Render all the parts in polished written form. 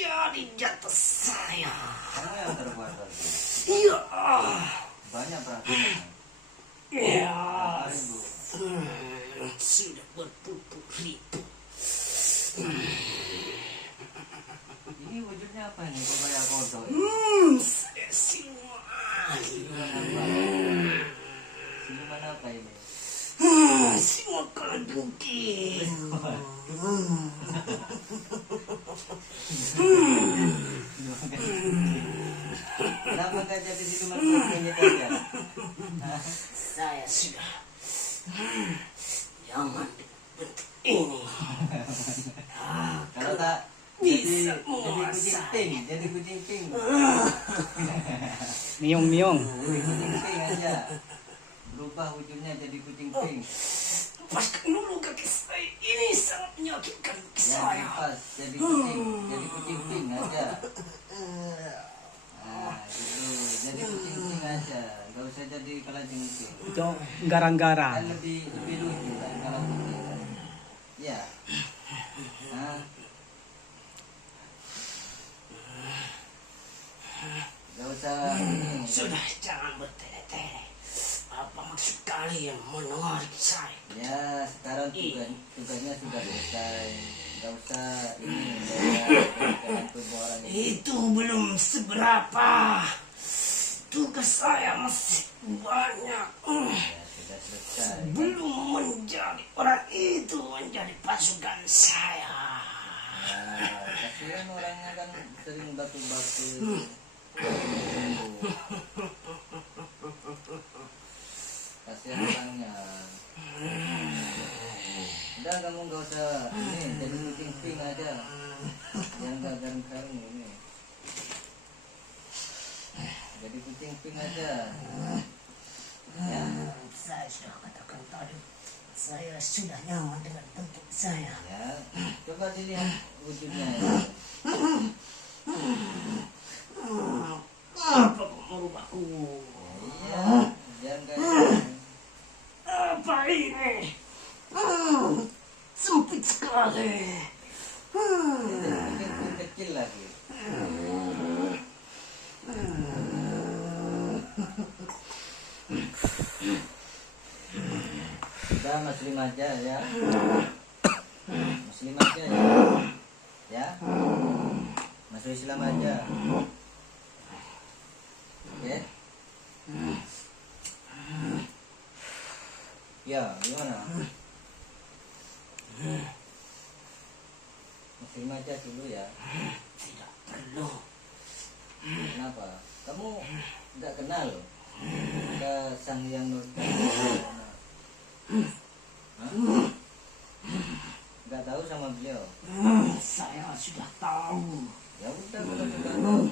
menjadi jatah saya. Kamu yang terbuat lagi. Iya. Banyak perhatian. Iya. Ibu. Sudah berpuluh-ribu. Ini wujudnya apa ini? Kok kayak kodok? Saya siluman. Siluman apa? Siluman apa ini? Siluman kalajengking. Kenapa nggak jadi siluman kucingnya saja? Saya sudah. Jangan bentuk ini. Kalau tak Bisa jadi kucing menguasai. pink, jadi kucing pink. Miong. Jadi kucing pink aja. Berubah wujudnya jadi kucing pink. Lepaskan dulu kaki saya. Ini sangat menyakitkan kaki Ya, saya. lepas jadi kucing pink aja. Nah, gitu. Jadi kucing pink aja. Gak usah jadi kalajengking. Itu garang-garang. Kan lebih lucu kan kalau kucing. Ya. Nah. Gak usah ini. Sudah, jangan bertele-tele. Apa maksud kalian mendengar saya? Ya, sekarang tugasnya sudah selesai. Gak usah ini jangan tubuh orang ini. Itu belum seberapa. Tugas saya masih banyak. Ya, sudah selesai. Belum menjadi orang itu menjadi pasukan saya. Nah, kasihan orangnya kan sering batu-batu. Kasihan orangnya. Udah kamu gak usah ini jadi kucing pink aja. Jangan gak garang-garang ini. Jadi kucing pink aja. Ya. Saya sudah katakan tadi, saya sudah nyaman dengan bentuk saya. Ya, coba dilihat wujudnya ya. Apa kau merubahku? Iya, jangan kayak Apa ini? Sempit sekali. kucing kecil lagi. Udah muslim aja ya. Muslim aja ya. Ya. Masuk Islam aja. Oke. Ya, gimana? Muslim aja dulu ya. Tidak perlu. Kenapa? Kamu tidak kenal ke Sang Hyang Nurga? Nggak tahu sama beliau? Saya sudah tahu. Ya udah kalau sudah tahu.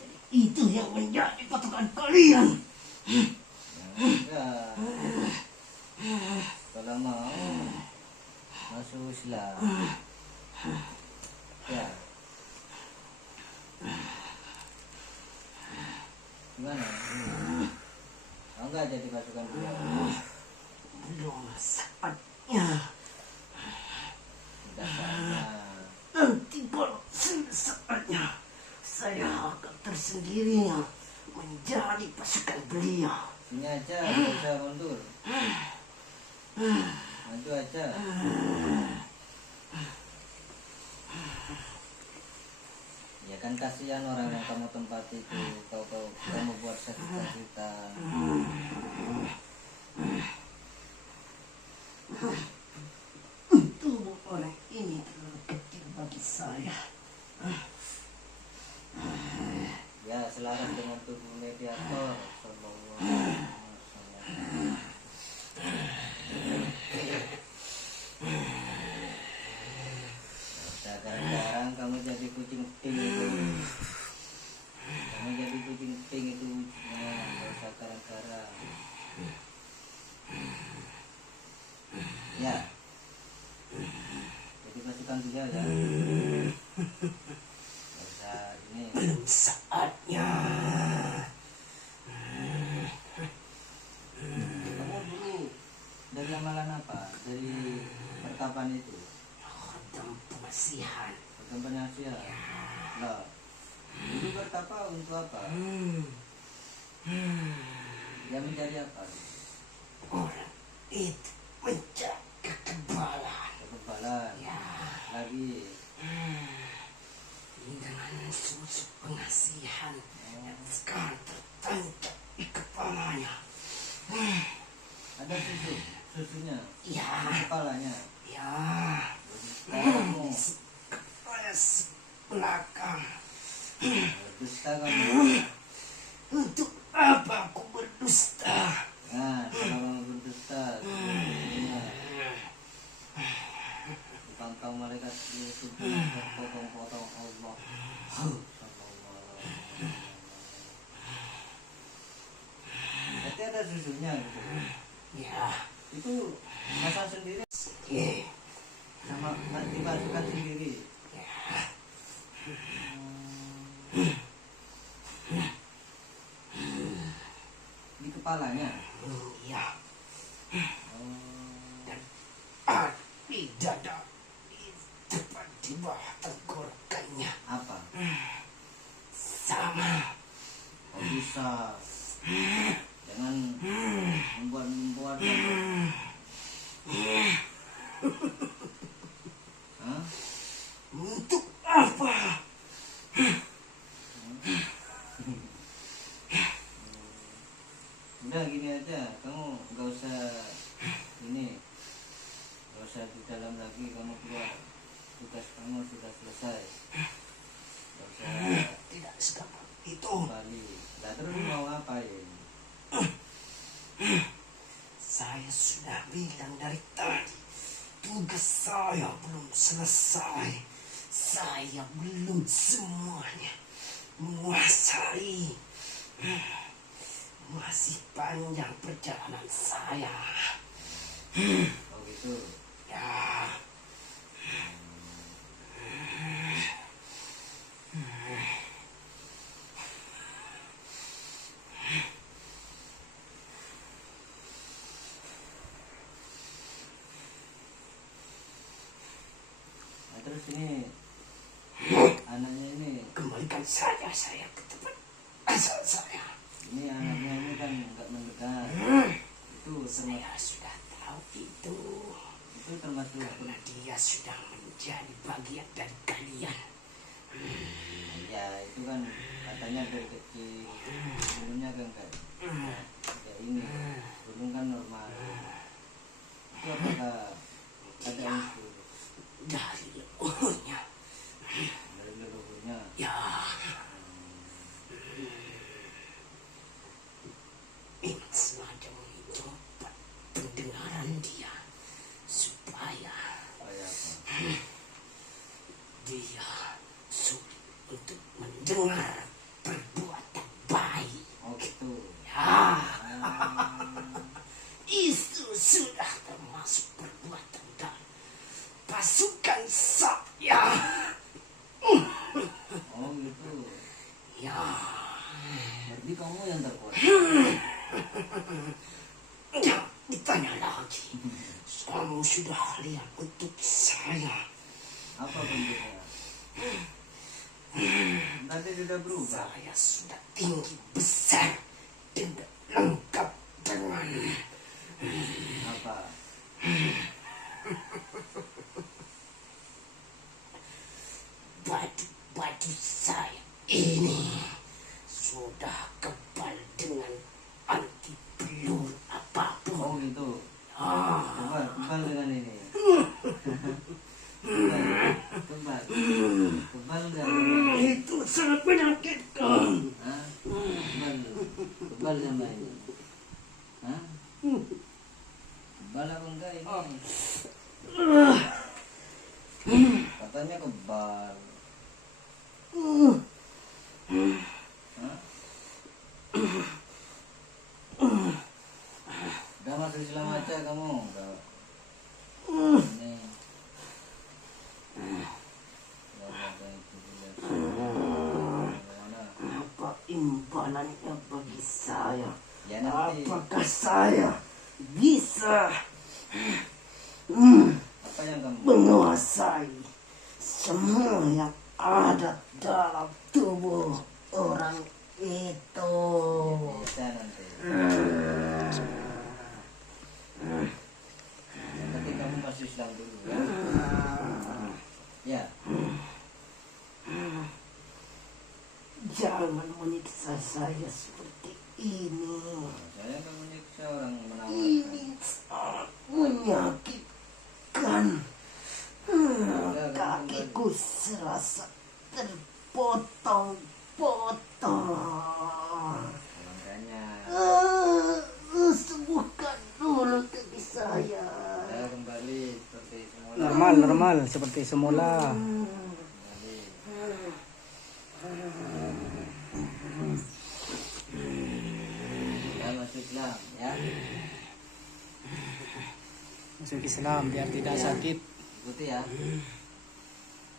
Jadi itu yang menjadi patokan kalian. Ya udah. Kalau mau masuk Islam. Ya. Gimana? Mau nggak jadi pasukan beliau? Belum saatnya. Tidak saatnya. Nanti baru saatnya saya akan tersendirinya menjadi pasukan beliau. Sini aja, nggak usah mundur. Maju aja. Ya kan kasihan orang yang kamu tempati itu, kamu buat cerita-cerita. Tubuh orang ini terlalu kecil bagi saya. Ya selaras dengan tubuh mediator. Sallallahu alaihi wasallam. Sekarang kamu jadi kucing pink itu. Kamu jadi kucing pink itu. Nah, nggak usah garang-garang. Ya. Jadi pasukan beliau ya. Nggak usah ini. Belum saatnya. Kamu dulu dari amalan apa? Dari pertapan itu? Khodam pengasihan. Pertapan Asia. Lah, itu bertapa untuk apa? Dia mencari apa? Orang itu mencari kekebalan. Kekebalan. Ya. Lagi. Dengan susu pengasihan yang sekarang tertancap di kepalanya. Ada susunya. Ya. Di kepalanya. Ya. Kamu Kepala belakang. dusta kamu. Untuk apa aku berdusta? Nah, kalau kamu berdusta, pantau malaikat itu potong-potong Allah. Berarti ada susunya gitu. Ya. Itu masak sendiri Ya. sama dimasukkan sendiri. Di kepalanya. Ya. Oh. Dan di dada, di tepat di bawah tenggorokannya. Apa? Sama. Oh bisa. Jangan membuat Hah? Untuk apa? Udah gini aja, kamu nggak usah ini, nggak usah di dalam lagi, kamu keluar, tugas kamu sudah selesai, nggak usah Tidak segampang itu. kembali. Lah terus mau ngapain? Saya sudah bilang dari tadi, tugas saya belum selesai. Saya belum semuanya menguasai. Masih panjang perjalanan saya. Oh gitu. Ya. Nah terus ini anaknya ini, Kembalikan saja saya ke tempat asal saya. ini anaknya ini kan nggak mendengar. Itu Saya sudah tahu itu. termasuk Karena dia sudah menjadi bagian dari kalian. ya itu kan katanya dari kecil dulunya kan kayak ini burung kan normal. Itu apakah ada unsur Dari leluhurnya. dari leluhurnya? Ya. Ini sengaja mencoba pendengaran dia. Supaya Kayak apa? dia sulit untuk mendengar perbuatan baik. Oh gitu. Ya. Itu sudah termasuk perbuatan dan pasukan saya. Oh gitu. Ya. Berarti kamu yang terkuat. Jangan ditanya lagi. Kamu sudah lihat untuk saya. Apa bentuknya? Nanti sudah berubah. Saya sudah tinggi besar dan lengkap dengan Apa? baju saya ini sudah kebal dengan anti peluru apapun. Oh gitu. Ah, Kebal dengan ini. Kebal dengan ini. itu sangat menyakitkan. Hah? Kebal sama ini. Hah? Kebal apa enggak ini? Katanya kebal. Hah? Udah masuk Islam aja kamu. Udah. Ini. Ya Allah, Bagaimana? Apa imbanannya bagi saya? Ya nanti. Apakah saya bisa Apa yang kamu? menguasai semua yang ada dalam tubuh orang itu. Bisa nanti. Yang penting kamu masuk Islam dulu ya. Ya. Jangan menyiksa saya seperti ini. Saya akan menyiksa orang menawarkan. Ini sangat menyakitkan. Kakiku serasa terpotong-potong. Makanya Sembuhkan dulu kaki saya. saya kembali seperti semula. Normal seperti semula. Kembali. Kita masuk Islam ya. Masuk Islam biar tidak sakit. Ikuti ya.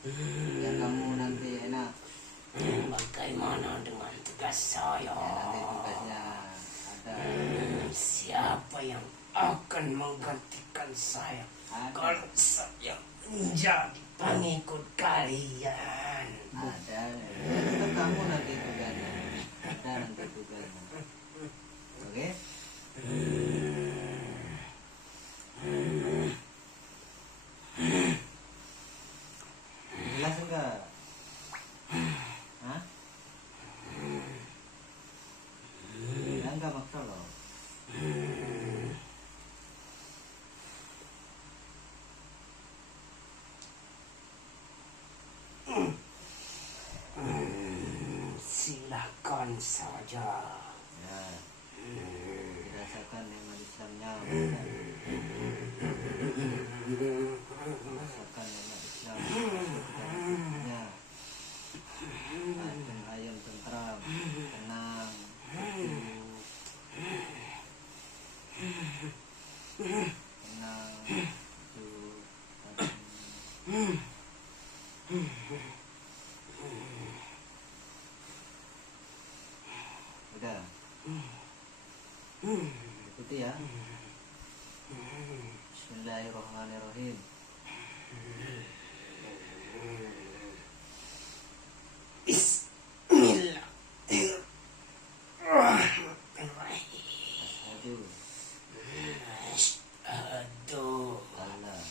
Biar kamu nanti enak. Bagaimana dengan tugas saya? Ya nanti tugasnya ada. Siapa yang akan menggantikan saya Ada. kalau saya menjadi pengikut kalian? Ada. Itu kamu nanti tugasnya. Ada nanti tugasnya. Oke? Jelas enggak? Hah? Ya enggak maksa loh. Silakan saja. Ya. Dirasakan nikmat Islamnya. Rasakan nikmat Islam. Ya. Adem ayam tentram, tenang, sejuk. Tenang, sejuk, adem. Udah. Ikuti ya. Bismillahirrahmanirrahim. Bismillahirrahmanirrahim. Aduh. Aduh. Allah.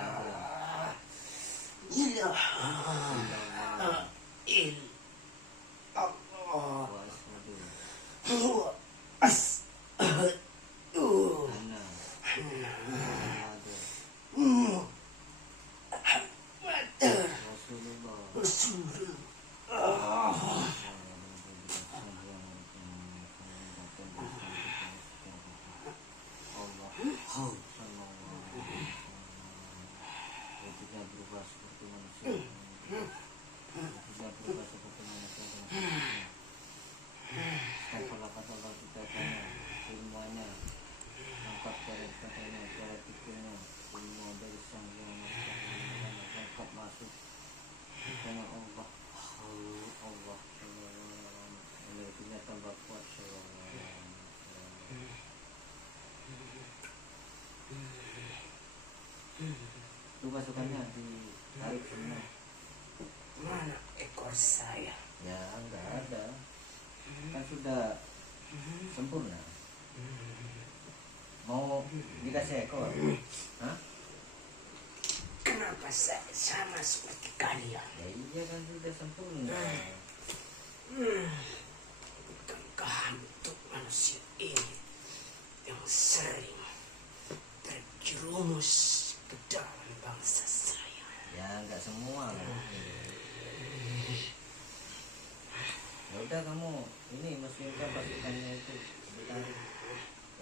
Allah. Ilaha illallah. Wa asmadu. Wa ashhadu Anna. Muhammadar Rasulullah. Rasulullah. Tidak berubah seperti manusia. Tidak berubah seperti manusia. Setelah kata Allah kita tanya semuanya, angkat katanya, cara pikirnya, semua dari sang yang lengkap masuk. Tanya Allah, Allah, Allah, tambah kuat. Lu pasukannya ditarik semua. Mana ekor saya? Ya enggak ada, kan sudah sempurna. Mau dikasih ekor? Hah? Kenapa saya sama seperti kalian? Ya iya kan sudah sempurna. Bukankah untuk manusia ini yang sering terjerumus ke dalam bangsa saya? Ya enggak semua lah. Ya udah kamu ini masukin pasukannya itu ditarik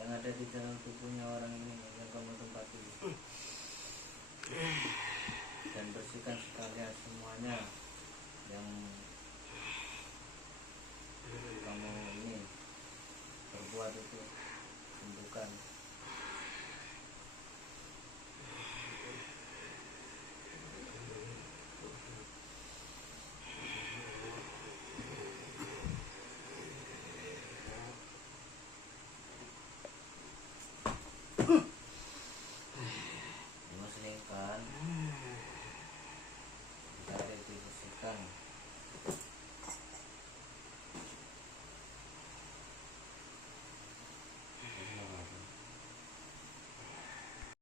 yang ada di dalam tubuhnya orang ini yang kamu tempati. Dan bersihkan sekalian semuanya yang kamu ini berbuat itu, sembuhkan.